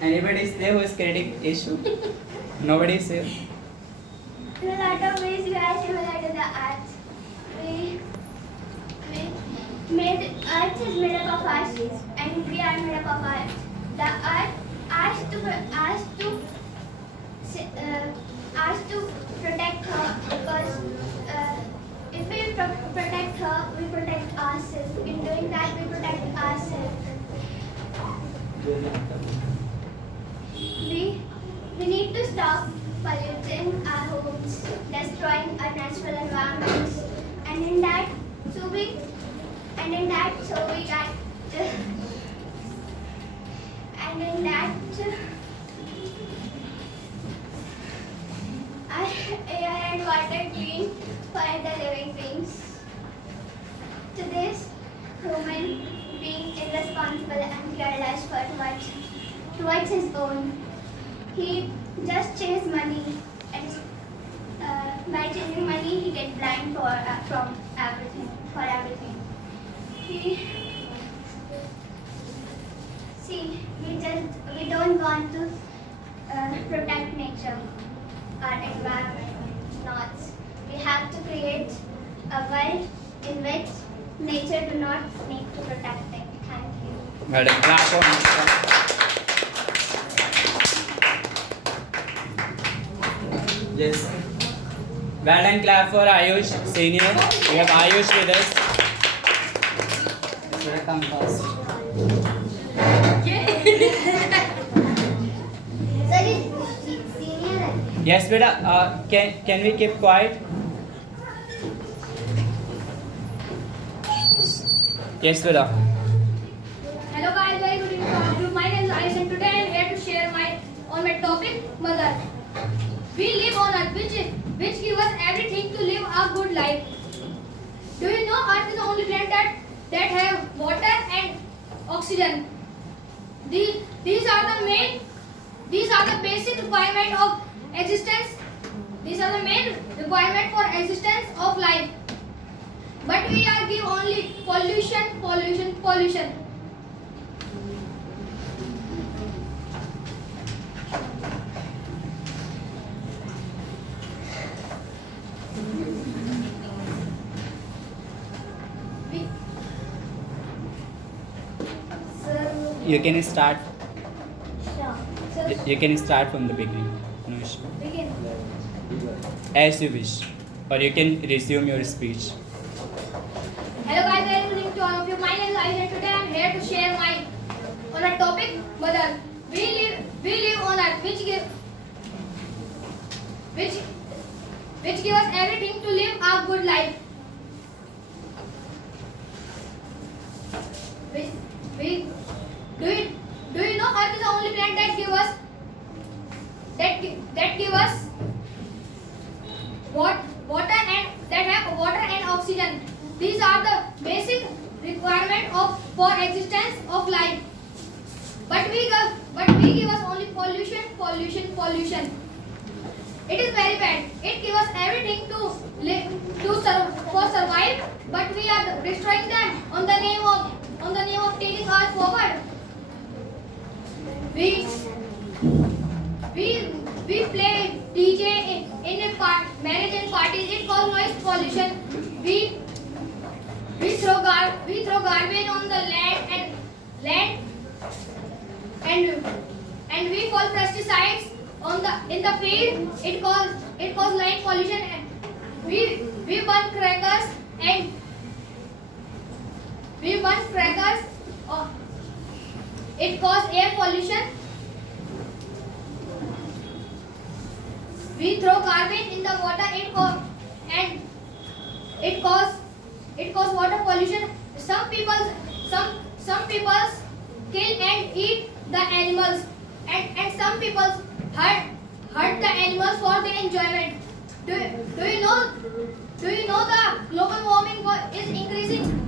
Anybody is there who is creating issue? Nobody is here. In a lot of ways, we are similar to the earth. Earth is made up of us, and we are made up of earth. The earth asked to protect her because if we protect her, we protect ourselves. In doing that, we protect ourselves. We need to stop polluting our homes, destroying our natural environments, and in that, so we got, and in that, our air and water clean for the living beings. To this, human being irresponsible and careless towards his own. He just chase money, and by chasing money, he gets blind from everything. For everything, we don't want to protect nature, our environment. Not. We have to create a world in which nature do not need to protect it. Thank you. Madam, clap for Yes. Well done, clap for Ayush, senior. We have Ayush with us. Come first. Yes, beta. Can we keep quiet? Yes, beta. Hello guys, very good evening to all of you. My name is Ayush and today I am here to share on my topic, mother. We live on earth which gives us everything to live a good life. Do you know earth is the only planet that have water and oxygen? These are the basic requirement of existence. These are the main requirement for existence of life. But we are give only pollution. You can start. Sure. You can start from the beginning. No issue. Begin. As you wish, or you can resume your speech. Hello guys, very good evening to all of you. My name is Ayush and today I am here to share on a topic, mother. We live on earth which give us everything to live a good life. Do you know earth is the only planet that give us water and that have water and oxygen. These are the basic requirement for existence of life. But we give us only pollution. It is very bad. It gives us everything for survive, but we are destroying them on the name of taking us forward. We play DJ in a marriage and parties. It causes noise pollution. We throw garbage on the land and we fall pesticides in the field. It cause land pollution. And we burn crackers. It cause air pollution. We throw garbage in the water. It cause water pollution. Some people kill and eat the animals, and some people hurt the animals for their enjoyment. Do you know the global warming is increasing?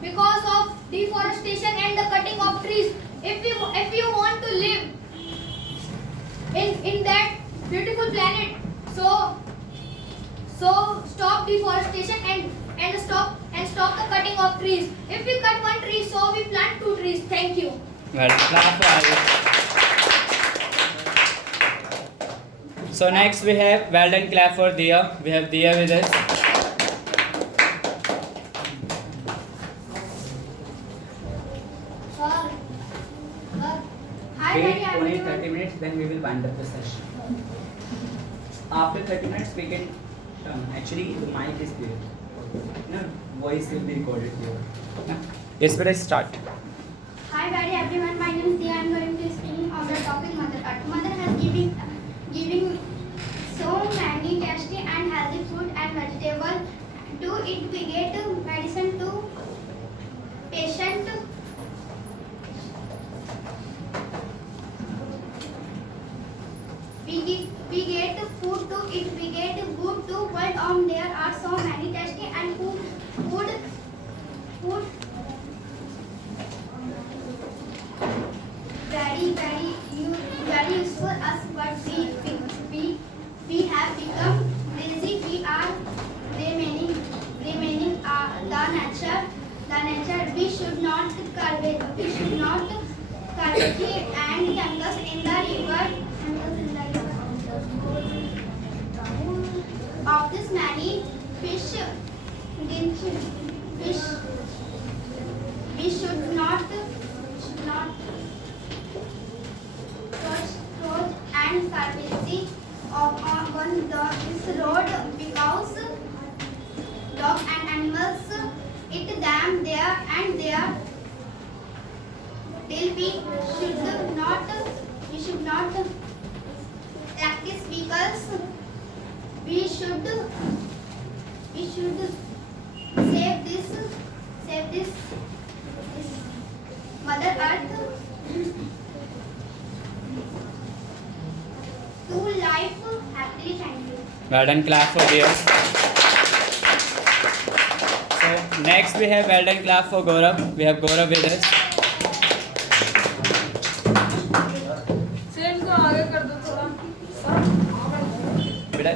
Because of deforestation and the cutting of trees. If you want to live in that beautiful planet, so stop deforestation and and stop the cutting of trees. If we cut one tree, so we plant 2 trees. Thank you. Well, clap for Ayush. So next we have well done clap for Diya. We have Diya with us. Hi, Wait Daddy, only everyone. 30 minutes, then we will wind up the session. After 30 minutes, we can actually the mic is there. No, voice will be recorded here. No? Yes, but I start. Hi, Daddy, everyone. My name is Dia. I am going to speak on the topic Mother Earth. Mother has giving so many tasty and healthy food and vegetables. To it we get medicine to patient. We get food to it. We get good to world. There are so many tasty and food very useful us, but we have become lazy. We are remaining the nature. We should not cultivate and chemicals in the river. Of this many fish, we should not cross and pharmacy on this road because dogs and animals eat them there and there. Till we should not practice because we should save this Mother Earth to life happily. Thank you. Well done clap for Diya. So next we have well done clap for Gaurav. We have Gaurav with us. Same को आगे कर दो थोड़ा Beta.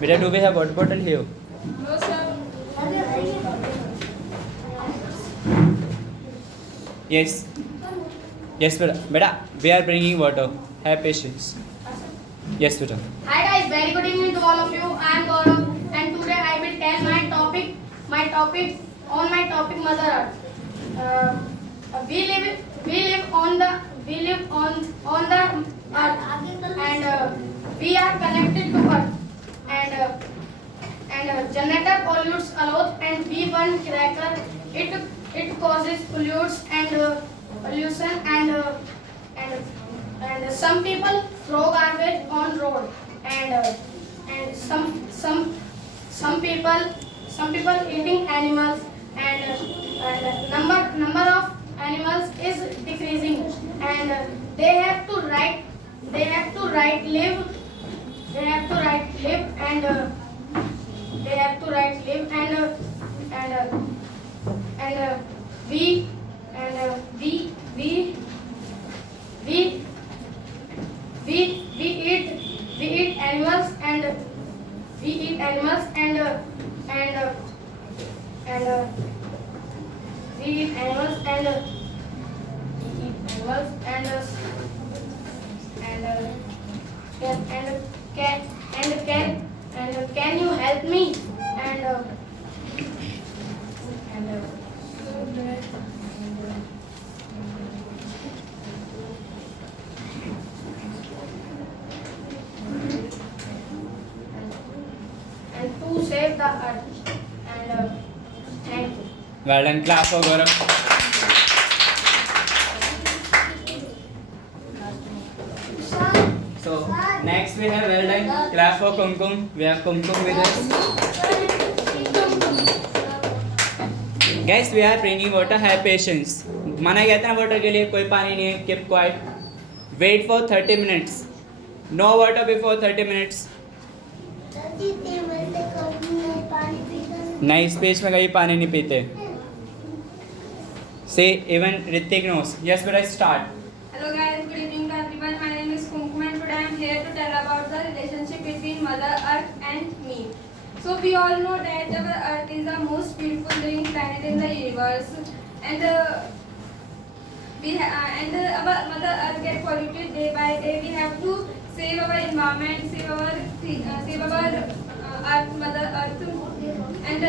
Beta, do we have water bottle here? No sir Yes. Yes, beta. Beta, we are bringing water. Have patience. Yes, beta. Hi guys, very good evening to all of you. I am Gaurav and today I will tell my topic Mother Earth. We live on the earth and we are connected to earth and generator pollutes a lot and we burn cracker it causes pollution and some people throw garbage on road and some people eating animals and number of animals is decreasing and they have to live and we eat animals and we eat animals and can you help me and to save the earth and thank you. Well done clap for Gaurav. So next we have well done clap for Kumkum. We have Kumkum with us. Guys, we are bringing water. Have patience. माना कहता है water के लिए कोई पानी नहीं है. Keep quiet. Wait for 30 minutes. No water before 30 minutes. नहीं स्पेस में कहीं पानी नहीं पीते. Say even Ritik knows. Yes, but I start. Hello guys, good evening to everyone. My name is Kumkum and today I am here to tell about the relationship and me. So we all know that our Earth is the most beautiful living planet in the universe, and our Mother Earth get polluted day by day. We have to save our environment, save our Earth, Mother Earth, and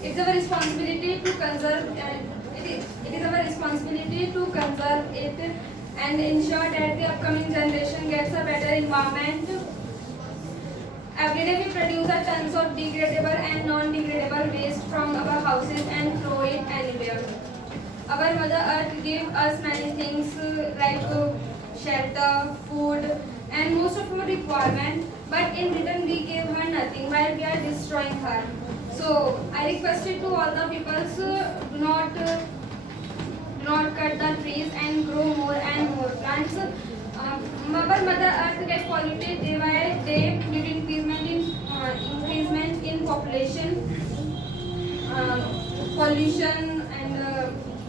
it's our responsibility to conserve. It is our responsibility to conserve it and ensure that the upcoming generation gets a better environment. Every day we produce a tons of degradable and non-degradable waste from our houses and throw it anywhere. Our Mother Earth gave us many things like shelter, food, and most of our requirement. But in return, we gave her nothing while we are destroying her. So I requested to all the people, do not cut the trees and grow more and more plants. Our Mother Earth gets polluted day by day due to increasement in population, pollution, and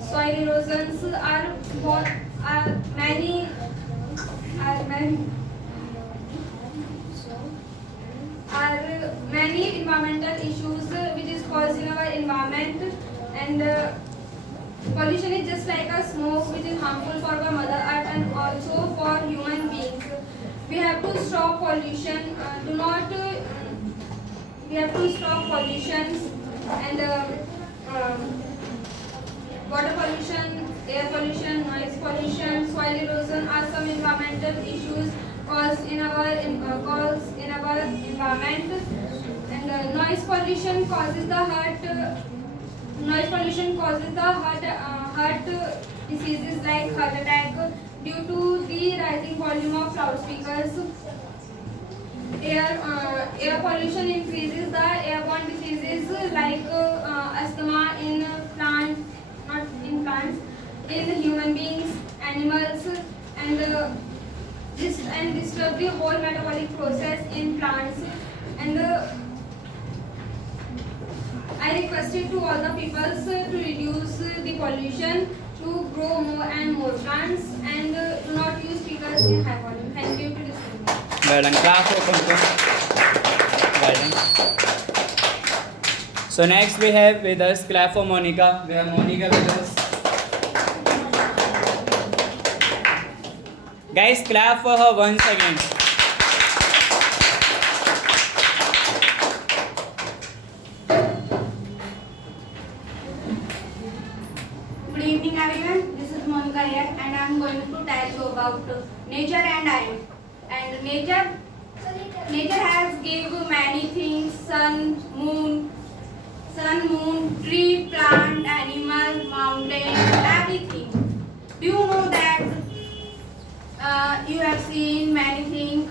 soil erosions are many environmental issues which is caused in our environment, and pollution is just like a smoke which is harmful for our Mother Earth and also for human beings. We have to stop pollution. We have to stop pollutions and water pollution, air pollution, noise pollution, soil erosion are some environmental issues caused in our environment. And noise pollution causes the heart diseases like heart attack due to the rising volume of loudspeakers. Air pollution increases the airborne diseases like asthma in plants, not in plants, in human beings, animals, and disturb the whole metabolic process in plants. And I requested to all the people to reduce the pollution, to grow more and more plants, and do not use speakers in high volume. Thank you to listening. Well done. Clap for Pankaj. Well done. So next we have with us, clap for Monica. We have Monica with us. Guys, clap for her once again. Good evening everyone, this is Monica here and I am going to tell you about nature and I. And nature has given many things: sun, moon, tree, plant, animal, mountain, everything. Do you know that you have seen many things,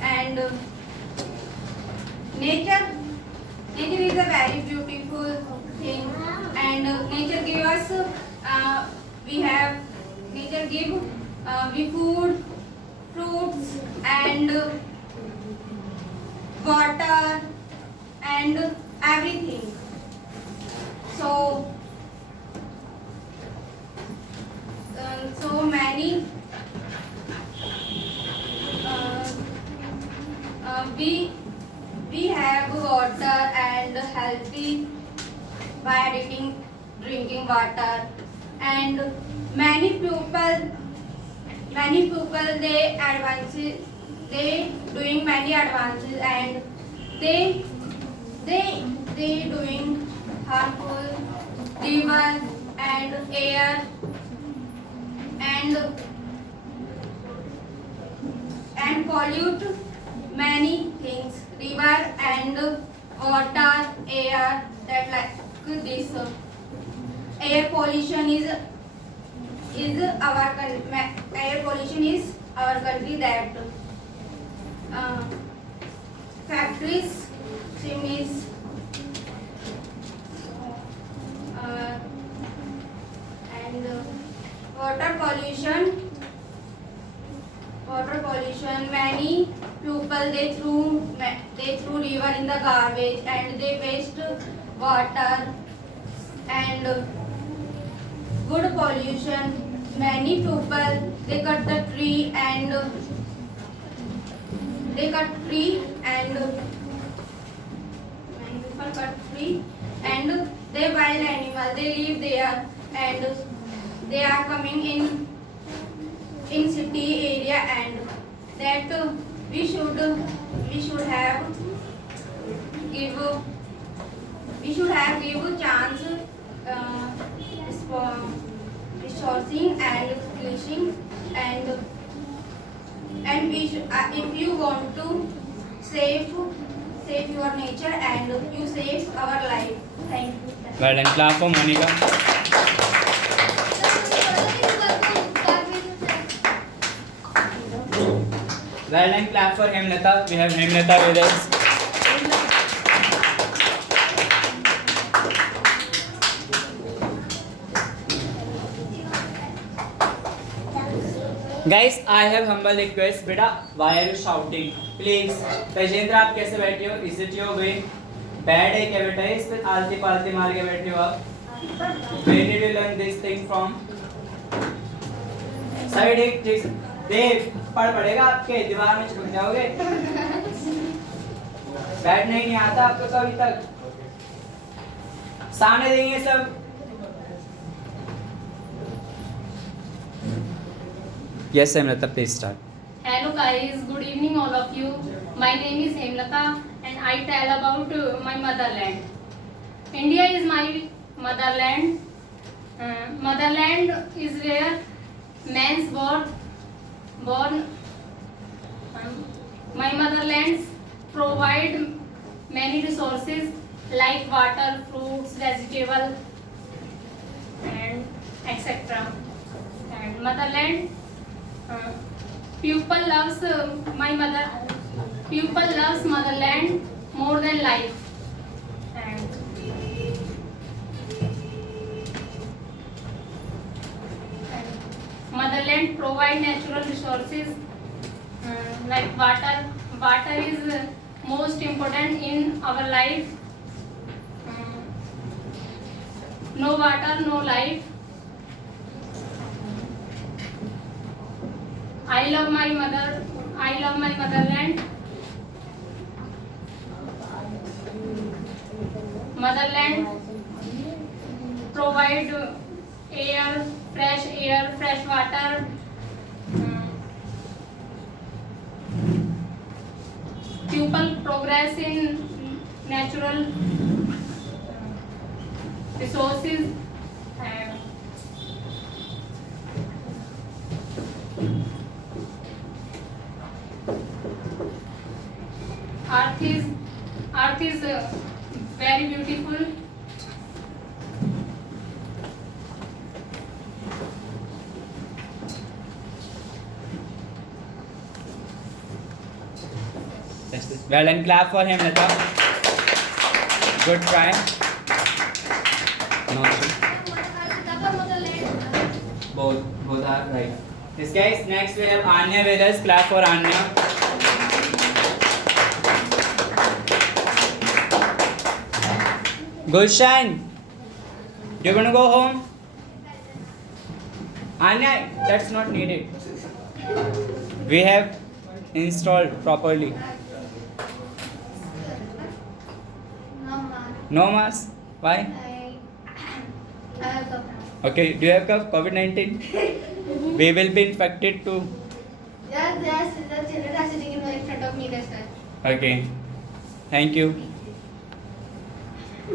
and nature is a very beautiful thing, and nature give us we food, fruits, and water, and everything. So many we have water and healthy by drinking water, and many people they doing many advances, and they doing harmful river and air and pollute many things, river and water, air, that like this. Air pollution is our country that factories, chimneys, and water pollution. Many people they threw river in the garbage and they waste water. And good pollution, many people they cut the tree and they cut tree and many people cut tree and they wild animal they live there and they are coming in city area and that we should have give chance for resourcing and fishing and we should, if you want to save your nature and you save our life. Thank you. Well done. Clap for Monica. Well done. Clap for Hemlata. We have Hemlata with us. Guys, I have humble request. बेटा, why are you shouting? Please. Tajender आप कैसे बैठे हो? Is it your way? Bad है क्या बेटा? इस पे आलती पालती मार के बैठे हो आप? Where did you learn this thing from? Side एक चीज देव पड़ेगा आपके दीवार में चिपक जाओगे। बैठना ही नहीं आता आपको कभी तक। सामने देंगे सब। Yes, Hemlata, please start. Hello guys, good evening all of you. My name is Hemlata and I tell about my motherland. India is my motherland. Motherland is where man's born. My motherlands provide many resources like water, fruits, vegetable and etc. And motherland people loves motherland more than life and motherland provide natural resources like water is most important in our life. No water no life. I love my motherland. Motherland provide air, fresh water. People progress in natural resources. Earth is very beautiful. Well done. Clap for Hemlata. Good try. No issue. Both are right. This guys, next we have Anya with us. Clap for Anya. Gulshan, you're gonna go home? Anya, that's not needed. We have installed properly. No mask? Why? Okay, do you have COVID-19? We will be infected too. Yes, the children are sitting in front of me, that's right. Okay, thank you. So,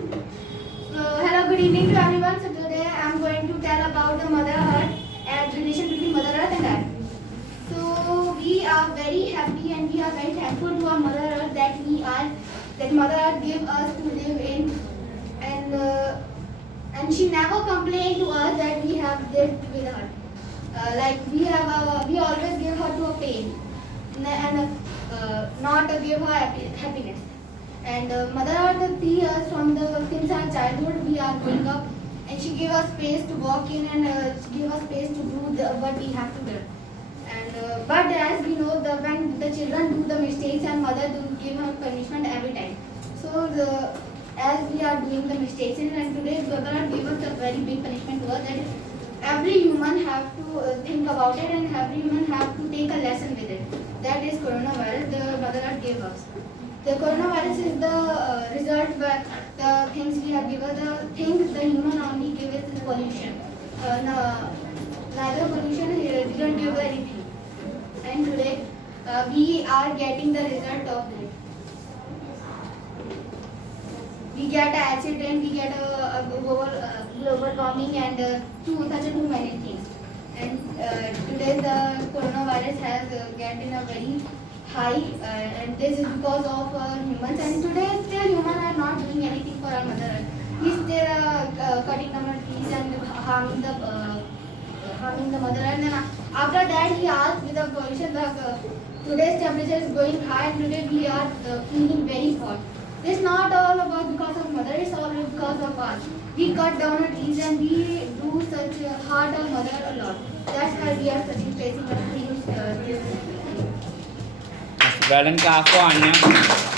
hello, good evening to everyone. So today I am going to tell about the Mother Earth and relation between Mother Earth and Earth. So we are very happy and we are very thankful to our Mother Earth that Mother Earth gave us to live in, and she never complained to us that we have lived with her. We always give her to a pain and not give her happiness. And Mother Earth sees us since our childhood. We are growing up, and she gave us space to walk in and she gave us space to do what we have to do. And but as we know, when the children do the mistakes, and mother do give her punishment every time. So as we are doing the mistakes, and today Mother Earth gave us a very big punishment to us, that every human have to think about it, and every human have to take a lesson with it. That is coronavirus, the Mother Earth gave us. The coronavirus is the result, but the things we have given, the things the human only give it is pollution. Neither pollution didn't give anything. And today we are getting the result of it. We get acid rain, we get a global warming, and too many things. And today the coronavirus has gotten a very high, and this is because of humans. And today still humans are not doing anything for our Mother Earth. We still cutting down our trees and harming the Mother Earth. And after that he asked with the pollution that today's temperature is going high, and today we are feeling very hot. It's not all about because of Mother, it's all because of us. We cut down our trees and we do such hurt our Mother a lot. That's why we are facing a huge Well done, Kafo, Anya.